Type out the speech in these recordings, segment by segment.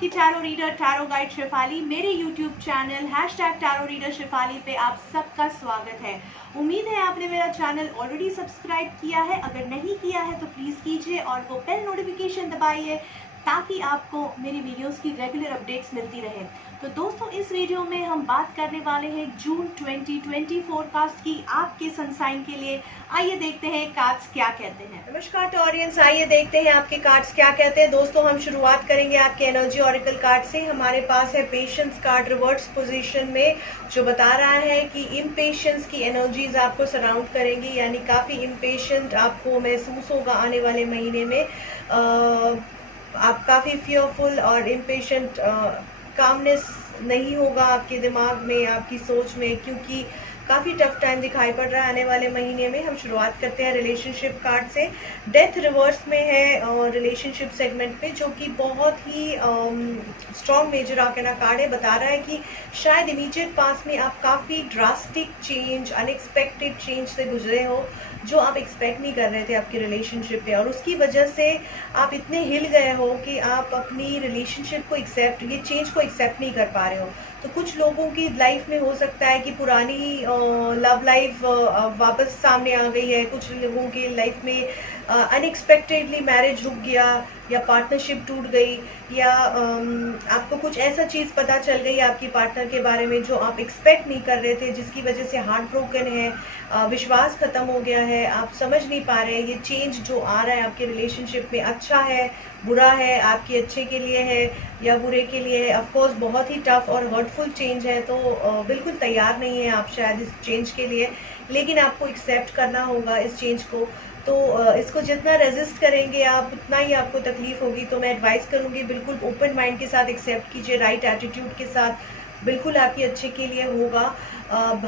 आपकी tarot reader tarot guide Shefali. मेरे YouTube channel tarot reader Shefali पे आप सबका स्वागत है। उम्मीद है आपने मेरा चैनल ऑलरेडी सब्सक्राइब किया है। अगर नहीं किया है तो प्लीज़ कीजिए और वो बेल नोटिफिकेशन दबाइए ताकि आपको मेरी वीडियोस की रेगुलर अपडेट्स मिलती रहे। तो दोस्तों, इस वीडियो में हम बात करने वाले हैं जून 2020 फोरकास्ट की आपके सन साइन के लिए। आइए देखते हैं कार्ड्स क्या कहते हैं। नमस्कार टॉरियंस, आइए देखते हैं आपके कार्ड्स क्या कहते हैं। दोस्तों, हम शुरुआत करेंगे आपके एनर्जी ऑरिकल कार्ड से। हमारे पास है पेशेंस कार्ड रिवर्स पोजीशन में, जो बता रहा है कि इम्पेशेंस की एनर्जीज आपको सराउंड करेंगी, यानी काफ़ी इम्पेशेंट आपको महसूस होगा आने वाले महीने में। आप काफ़ी फियरफुल और इम्पेशेंट, कामनेस नहीं होगा आपके दिमाग में, आपकी सोच में, क्योंकि काफ़ी टफ टाइम दिखाई पड़ रहा है आने वाले महीने में। हम शुरुआत करते हैं रिलेशनशिप कार्ड से। डेथ रिवर्स में है और रिलेशनशिप सेगमेंट में, जो कि बहुत ही स्ट्रॉन्ग मेजर आर्काना कार्ड है। बता रहा है कि शायद इमीडिएट पास में आप काफ़ी ड्रास्टिक चेंज, अनएक्सपेक्टेड चेंज से गुजरे हो, जो आप एक्सपेक्ट नहीं कर रहे थे आपकी रिलेशनशिप में, और उसकी वजह से आप इतने हिल गए हो कि आप अपनी रिलेशनशिप को ये चेंज को एक्सेप्ट नहीं कर पा रहे हो। तो कुछ लोगों की लाइफ में हो सकता है कि पुरानी लव लाइफ वापस सामने आ गई है। कुछ लोगों की लाइफ में अनएक्सपेक्टेडली मैरिज रुक गया, या पार्टनरशिप टूट गई, या आपको कुछ ऐसा चीज़ पता चल गई आपकी पार्टनर के बारे में जो आप एक्सपेक्ट नहीं कर रहे थे, जिसकी वजह से हार्ट ब्रोकन है, विश्वास खत्म हो गया है, आप समझ नहीं पा रहे ये चेंज जो आ रहा है आपके रिलेशनशिप में अच्छा है, बुरा है, आपके अच्छे के लिए है या बुरे के लिए है। ऑफकोर्स बहुत ही टफ और हर्टफुल चेंज है, तो बिल्कुल तैयार नहीं है आप शायद इस चेंज के लिए, लेकिन आपको एक्सेप्ट करना होगा इस चेंज को। तो इसको जितना रेजिस्ट करेंगे आप, उतना ही आपको तकलीफ होगी। तो मैं एडवाइस करूँगी बिल्कुल ओपन माइंड के साथ एक्सेप्ट कीजिए, राइट एटीट्यूड के साथ, बिल्कुल आपके अच्छे के लिए होगा।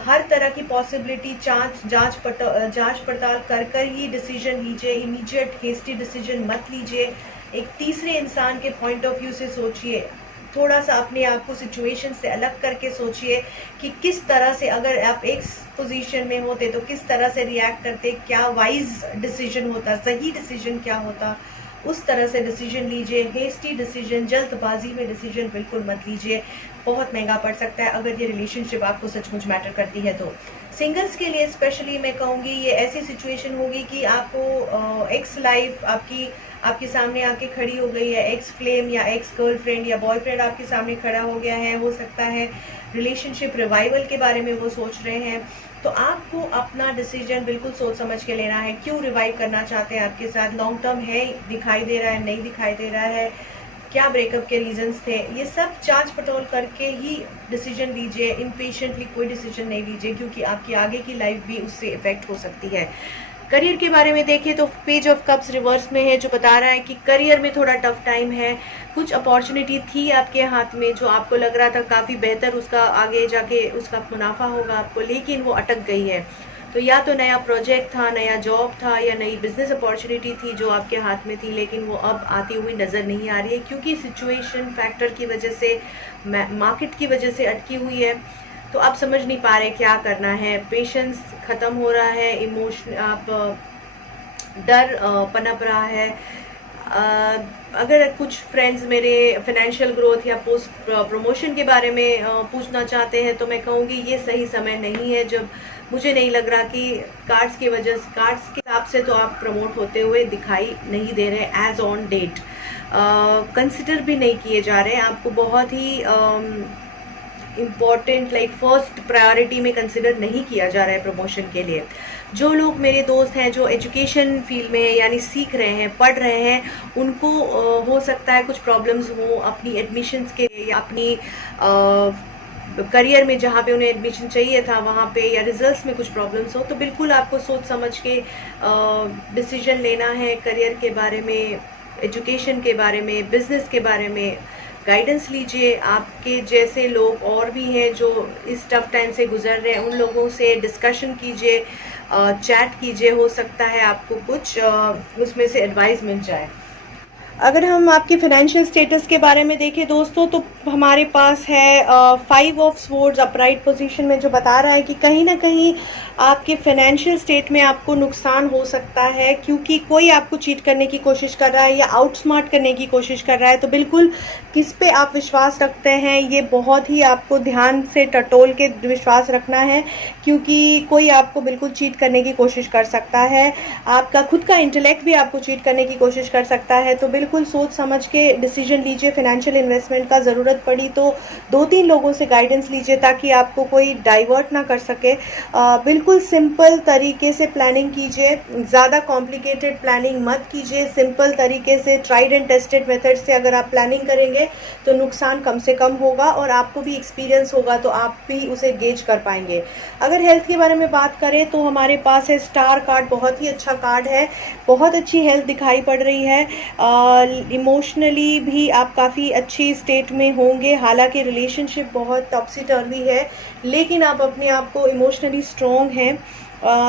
हर तरह की पॉसिबिलिटी जांच पड़ताल कर ही डिसीजन लीजिए। इमीडिएट हेस्टी डिसीजन मत लीजिए। एक तीसरे इंसान के पॉइंट ऑफ व्यू से सोचिए, थोड़ा सा अपने आप को सिचुएशन से अलग करके सोचिए कि किस तरह से, अगर आप एक पोजीशन में होते तो किस तरह से रिएक्ट करते, क्या वाइज डिसीजन होता, सही डिसीजन क्या होता, उस तरह से डिसीजन लीजिए। हेस्टी डिसीजन, जल्दबाजी में डिसीजन बिल्कुल मत लीजिए, बहुत महंगा पड़ सकता है अगर ये रिलेशनशिप आपको सचमुच मैटर करती है तो। सिंगल्स के लिए स्पेशली मैं कहूँगी ये ऐसी सिचुएशन होगी कि आपको एक्स लाइफ आपके सामने आके खड़ी हो गई है, एक्स फ्लेम या एक्स गर्लफ्रेंड या बॉयफ्रेंड आपके सामने खड़ा हो गया है। हो सकता है रिलेशनशिप रिवाइवल के बारे में वो सोच रहे हैं, तो आपको अपना डिसीजन बिल्कुल सोच समझ के लेना है। क्यों रिवाइव करना चाहते हैं आपके साथ, लॉन्ग टर्म है, दिखाई दे रहा है, नहीं दिखाई दे रहा है, क्या ब्रेकअप के रीजंस थे, ये सब जांच पड़ताल करके ही डिसीजन लीजिए। इम्पेशेंटली कोई डिसीजन नहीं लीजिए, क्योंकि आपकी आगे की लाइफ भी उससे इफेक्ट हो सकती है। करियर के बारे में देखें तो पेज ऑफ कप्स रिवर्स में है, जो बता रहा है कि करियर में थोड़ा टफ टाइम है। कुछ अपॉर्चुनिटी थी आपके हाथ में जो आपको लग रहा था काफ़ी बेहतर, उसका आगे जाके उसका मुनाफा होगा आपको, लेकिन वो अटक गई है। तो या तो नया प्रोजेक्ट था, नया जॉब था, या नई बिजनेस अपॉर्चुनिटी थी जो आपके हाथ में थी, लेकिन वो अब आती हुई नज़र नहीं आ रही है, क्योंकि सिचुएशन फैक्टर की वजह से, मार्केट की वजह से अटकी हुई है। तो आप समझ नहीं पा रहे क्या करना है, पेशेंस ख़त्म हो रहा है, इमोशन आप डर पनप रहा है। अगर कुछ फ्रेंड्स मेरे फाइनेंशियल ग्रोथ या पोस्ट प्रमोशन के बारे में पूछना चाहते हैं, तो मैं कहूँगी ये सही समय नहीं है, जब मुझे नहीं लग रहा कि कार्ड्स के हिसाब से तो आप प्रमोट होते हुए दिखाई नहीं दे रहे एज ऑन डेट। कंसिडर भी नहीं किए जा रहे, आपको बहुत ही इम्पॉर्टेंट लाइक फर्स्ट प्रायोरिटी में कंसिडर नहीं किया जा रहा है प्रमोशन के लिए। जो लोग मेरे दोस्त हैं जो एजुकेशन फील्ड में है, यानी सीख रहे हैं, पढ़ रहे हैं, उनको हो सकता है कुछ प्रॉब्लम्स हो अपनी एडमिशन्स के लिए, या अपनी करियर में जहाँ पे उन्हें एडमिशन चाहिए था वहाँ पे, या रिजल्ट्स में कुछ प्रॉब्लम्स हो। तो बिल्कुल आपको सोच समझ के डिसीजन लेना है करियर के बारे में, एजुकेशन के बारे में, बिजनेस के बारे में। गाइडेंस लीजिए। आपके जैसे लोग और भी हैं जो इस टफ टाइम से गुजर रहे हैं, उन लोगों से डिस्कशन कीजिए, चैट कीजिए, हो सकता है आपको कुछ उसमें से एडवाइस मिल जाए। अगर हम आपके फाइनेंशियल स्टेटस के बारे में देखें दोस्तों, तो हमारे पास है 5 ऑफ स्वॉर्ड्स अपराइट पोजीशन में, जो बता रहा है कि कहीं ना कहीं आपके फाइनेंशियल स्टेट में आपको नुकसान हो सकता है, क्योंकि कोई आपको चीट करने की कोशिश कर रहा है या आउटस्मार्ट करने की कोशिश कर रहा है। तो बिल्कुल किस पे आप विश्वास रखते हैं, ये बहुत ही आपको ध्यान से टटोल के विश्वास रखना है, क्योंकि कोई आपको बिल्कुल चीट करने की कोशिश कर सकता है। आपका खुद का इंटेलेक्ट भी आपको चीट करने की कोशिश कर सकता है। तो बिल्कुल सोच समझ के डिसीजन लीजिए। फाइनेंशियल इन्वेस्टमेंट का ज़रूरत पड़ी तो 2-3 लोगों से गाइडेंस लीजिए, ताकि आपको कोई डाइवर्ट ना कर सके। बिल्कुल सिंपल तरीके से प्लानिंग कीजिए, ज़्यादा कॉम्प्लिकेटेड प्लानिंग मत कीजिए। सिंपल तरीके से ट्राइड एंड टेस्टेड मेथड से अगर आप प्लानिंग करेंगे तो नुकसान कम से कम होगा, और आपको भी एक्सपीरियंस होगा तो आप भी उसे गेज कर पाएंगे। अगर हेल्थ के बारे में बात करें तो हमारे पास है स्टार कार्ड, बहुत ही अच्छा कार्ड है, बहुत अच्छी हेल्थ दिखाई पड़ रही है। इमोशनली भी आप काफ़ी अच्छी स्टेट में होंगे, हालांकि रिलेशनशिप बहुत टॉप्सी टर्वी है, लेकिन आप अपने आप को इमोशनली स्ट्रॉन्ग हैं,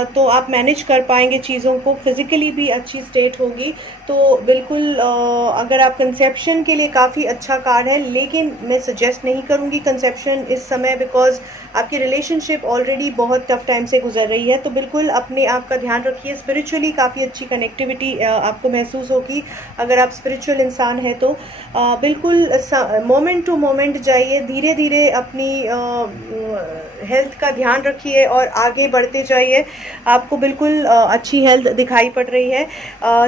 तो आप मैनेज कर पाएंगे चीज़ों को। फिज़िकली भी अच्छी स्टेट होगी। तो बिल्कुल अगर आप कंसेप्शन के लिए काफ़ी अच्छा कार्ड है, लेकिन मैं सजेस्ट नहीं करूँगी कंसेप्शन इस समय, बिकॉज आपकी रिलेशनशिप ऑलरेडी बहुत टफ टाइम से गुजर रही है। तो बिल्कुल अपने आप का ध्यान रखिए। स्पिरिचुअली काफ़ी अच्छी कनेक्टिविटी आपको महसूस होगी अगर आप स्पिरिचुअल इंसान हैं तो। बिल्कुल मोमेंट टू मोमेंट जाइए, धीरे धीरे अपनी हेल्थ का ध्यान रखिए और आगे बढ़ते जाइए। आपको बिल्कुल अच्छी हेल्थ दिखाई पड़ रही है।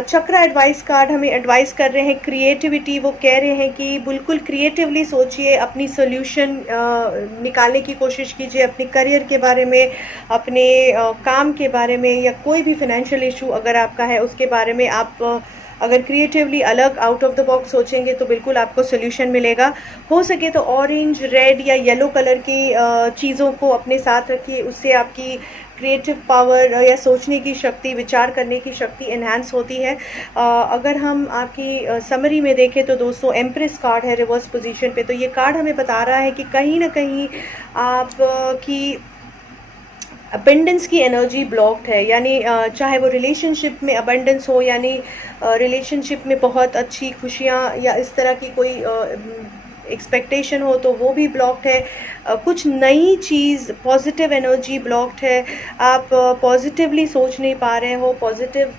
चक्र एडवाइस कार्ड हमें एडवाइस कर रहे हैं क्रिएटिविटी। वो कह रहे हैं कि बिल्कुल क्रिएटिवली सोचिए, अपनी सोल्यूशन निकालने की कोशिश कीजिए, अपने करियर के बारे में, अपने काम के बारे में, या कोई भी फाइनेंशियल इशू अगर आपका है उसके बारे में आप अगर क्रिएटिवली अलग आउट ऑफ द बॉक्स सोचेंगे तो बिल्कुल आपको सोल्यूशन मिलेगा। हो सके तो ऑरेंज, रेड या येलो कलर की चीज़ों को अपने साथ रखिए, उससे आपकी क्रिएटिव पावर या सोचने की शक्ति, विचार करने की शक्ति एनहांस होती है। अगर हम आपकी समरी में देखें तो दोस्तों एम्प्रेस कार्ड है रिवर्स पोजीशन पे। तो ये कार्ड हमें बता रहा है कि कहीं ना कहीं आपकी अबंडेंस की एनर्जी ब्लॉक्ड है, यानी चाहे वो रिलेशनशिप में अबंडेंस हो, यानी रिलेशनशिप में बहुत अच्छी खुशियाँ या इस तरह की कोई एक्सपेक्टेशन हो, तो वो भी ब्लॉक्ड है। कुछ नई चीज़, पॉजिटिव एनर्जी ब्लॉक्ड है। आप पॉजिटिवली सोच नहीं पा रहे हो, पॉजिटिव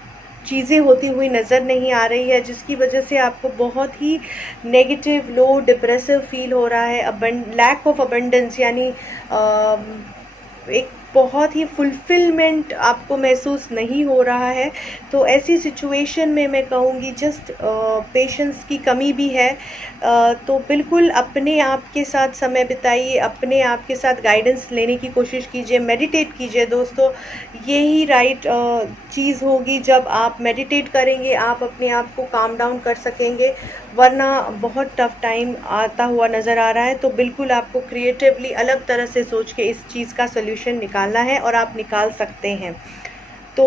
चीज़ें होती हुई नज़र नहीं आ रही है, जिसकी वजह से आपको बहुत ही नेगेटिव, लो, डिप्रेसिव फील हो रहा है। लैक ऑफ अबंडेंस, यानी एक बहुत ही फुलफिलमेंट आपको महसूस नहीं हो रहा है। तो ऐसी सिचुएशन में मैं कहूँगी जस्ट पेशेंस की कमी भी है। तो बिल्कुल अपने आप के साथ समय बिताइए, अपने आप के साथ गाइडेंस लेने की कोशिश कीजिए, मेडिटेट कीजिए दोस्तों। यही राइट चीज़ होगी, जब आप मेडिटेट करेंगे आप अपने आप को काम डाउन कर सकेंगे, वरना बहुत टफ टाइम आता हुआ नज़र आ रहा है। तो बिल्कुल आपको क्रिएटिवली अलग तरह से सोच के इस चीज़ का सल्यूशन निकालना है, और आप निकाल सकते हैं। तो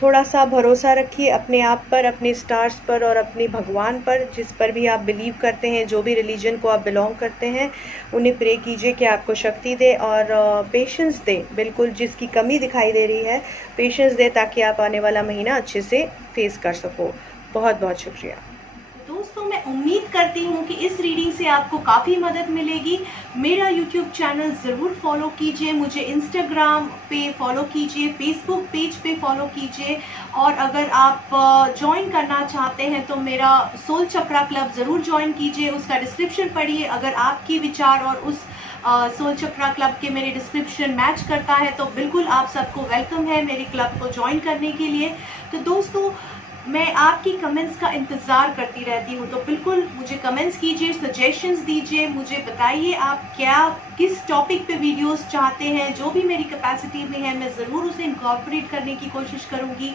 थोड़ा सा भरोसा रखिए अपने आप पर, अपने स्टार्स पर और अपने भगवान पर, जिस पर भी आप बिलीव करते हैं, जो भी रिलीजन को आप बिलोंग करते हैं, उन्हें प्रे कीजिए कि आपको शक्ति दे और पेशेंस दे। बिल्कुल जिसकी कमी दिखाई दे रही है, पेशेंस दे, ताकि आप आने वाला महीना अच्छे से फेस कर सको। बहुत बहुत शुक्रिया दोस्तों। मैं उम्मीद करती हूँ कि इस रीडिंग से आपको काफ़ी मदद मिलेगी। मेरा यूट्यूब चैनल ज़रूर फॉलो कीजिए, मुझे इंस्टाग्राम पे फॉलो कीजिए, फेसबुक पेज पे फॉलो कीजिए, और अगर आप ज्वाइन करना चाहते हैं तो मेरा सोल चक्रा क्लब ज़रूर ज्वाइन कीजिए। उसका डिस्क्रिप्शन पढ़िए। अगर आपके विचार और उस सोल चक्रा क्लब के मेरे डिस्क्रिप्शन मैच करता है तो बिल्कुल आप सबको वेलकम है मेरे क्लब को ज्वाइन करने के लिए। तो दोस्तों मैं आपकी कमेंट्स का इंतज़ार करती रहती हूँ, तो बिल्कुल मुझे कमेंट्स कीजिए, सजेशंस दीजिए, मुझे बताइए आप किस टॉपिक पे वीडियोस चाहते हैं। जो भी मेरी कैपेसिटी में है मैं ज़रूर उसे इनकॉर्पोरेट करने की कोशिश करूँगी।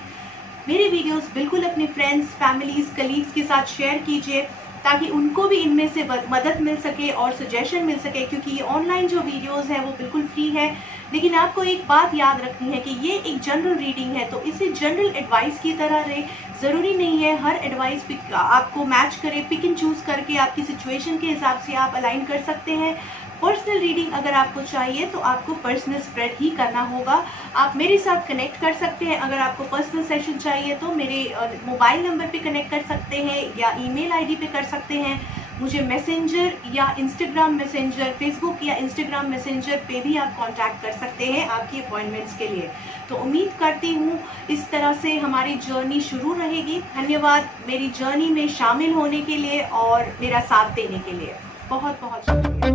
मेरे वीडियोस बिल्कुल अपने फ्रेंड्स, फैमिलीज़, कलीग्स के साथ शेयर कीजिए, ताकि उनको भी इनमें से मदद मिल सके और सजेशन मिल सके, क्योंकि ये ऑनलाइन जो वीडियोस हैं वो बिल्कुल फ्री है। लेकिन आपको एक बात याद रखनी है कि ये एक जनरल रीडिंग है, तो इसे जनरल एडवाइस की तरह रहे। ज़रूरी नहीं है हर एडवाइस आपको मैच करे। पिक एंड चूज़ करके आपकी सिचुएशन के हिसाब से आप अलाइन कर सकते हैं। पर्सनल रीडिंग अगर आपको चाहिए तो आपको पर्सनल स्प्रेड ही करना होगा। आप मेरे साथ कनेक्ट कर सकते हैं। अगर आपको पर्सनल सेशन चाहिए तो मेरे मोबाइल नंबर पे कनेक्ट कर सकते हैं या ईमेल आईडी पे कर सकते हैं। मुझे मैसेंजर या इंस्टाग्राम मैसेंजर, फेसबुक या इंस्टाग्राम मैसेंजर पे भी आप कांटेक्ट कर सकते हैं आपकी अपॉइंटमेंट्स के लिए। तो उम्मीद करती हूँ इस तरह से हमारी जर्नी शुरू रहेगी। धन्यवाद मेरी जर्नी में शामिल होने के लिए और मेरा साथ देने के लिए। बहुत बहुत शुक्रिया।